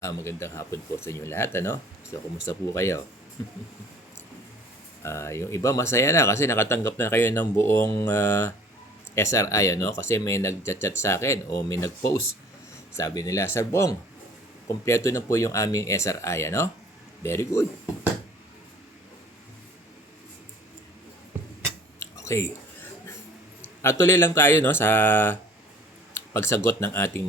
Magandang hapon po sa inyo lahat, ano? So, kumusta po kayo? Yung iba masaya na kasi nakatanggap na kayo ng buong SRI, ano? Kasi may nag-chat sa akin o may nag-post. Sabi nila, Sir Bong, kompleto na po yung aming SRI, ano? Very good. Okay. Tuloy lang tayo, no, sa pagsagot ng ating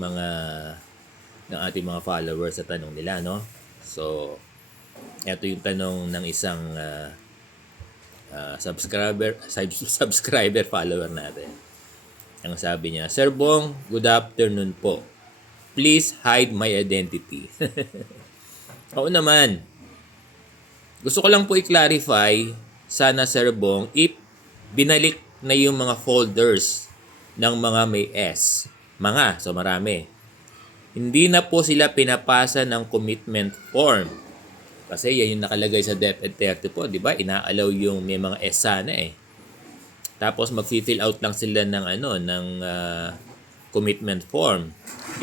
mga followers sa tanong nila, no? So, ito yung tanong ng isang subscriber follower natin. Ang sabi niya, Sir Bong, good afternoon po. Please hide my identity. Oo naman. Gusto ko lang po i-clarify, sana Sir Bong, if binalik na yung mga folders ng mga may S. So marami. Hindi na po sila pinapasa ng commitment form. Kasi yan yung nakalagay sa DepEd 30 po, di ba? Inaalaw yung may mga S sana eh. Tapos mag-fill out lang sila ng commitment form.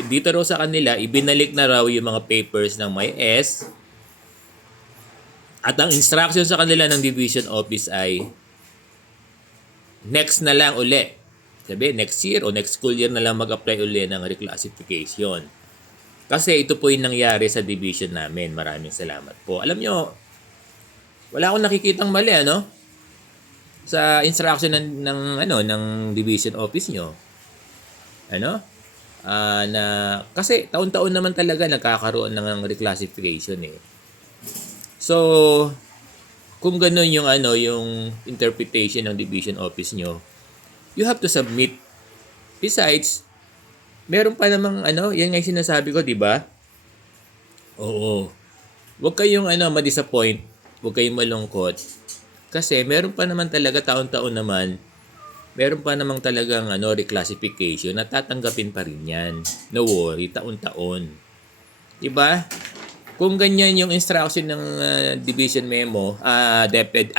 Dito raw sa kanila, ibinalik na raw yung mga papers ng may S. At ang instruction sa kanila ng division office ay next na lang uli. Sabi, next year o next school year na lang mag-apply uli ng reclassification. Kasi ito po yung nangyari sa division namin. Maraming salamat po. Alam nyo, wala akong nakikitang mali, ano? Sa instruction ng division office nyo. Ano? Kasi taon-taon naman talaga nagkakaroon ng reclassification eh. So, kung ganun yung interpretation ng division office nyo, you have to submit. Besides, meron pa namang yan nga yung sinasabi ko, di ba? Oo. Huwag kayong ma-disappoint, huwag kayong malungkot. Kasi meron pa naman talaga taon-taon naman, meron pa namang talagang reclassification na tatanggapin pa rin yan. No worry, taon-taon. Di ba? Kung ganyan yung instruction ng division memo, DepEd,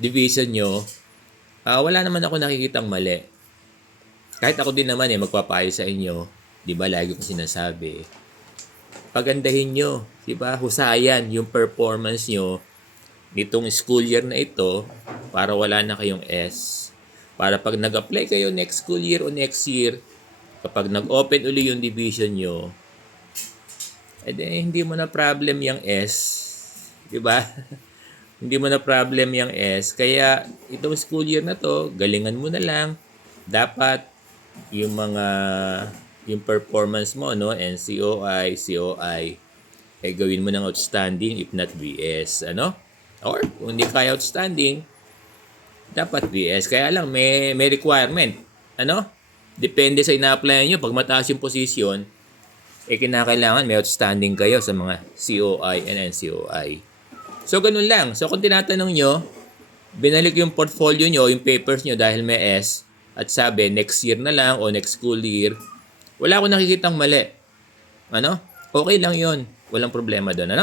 division nyo, wala naman ako nakikitang mali. Kahit ako din naman magpapayo sa inyo, 'di ba? Lagi kong sinasabi, pagandahin nyo, 'di ba? Husayan yung performance nyo nitong school year na ito para wala na kayong S. Para pag nag-apply kayo next school year o next year, kapag nag-open uli yung division nyo, hindi mo na problem yung S, 'di ba? Hindi mo na problem yung S. Kaya itong school year na to, galingan mo na lang. Dapat yung performance mo, no, NCOI, COI, gawin mo ng outstanding if not BS, or kung hindi kaya outstanding, dapat BS. Kaya lang may requirement, depende sa ina-apply nyo. Pag mataas yung posisyon, kinakailangan may outstanding kayo sa mga COI and NCOI. So ganun lang. So kung tinatanong nyo, binalik yung portfolio nyo, yung papers nyo dahil may S, at sabi, next year na lang o next school year, wala akong nakikitang mali. Okay lang yon, walang problema doon,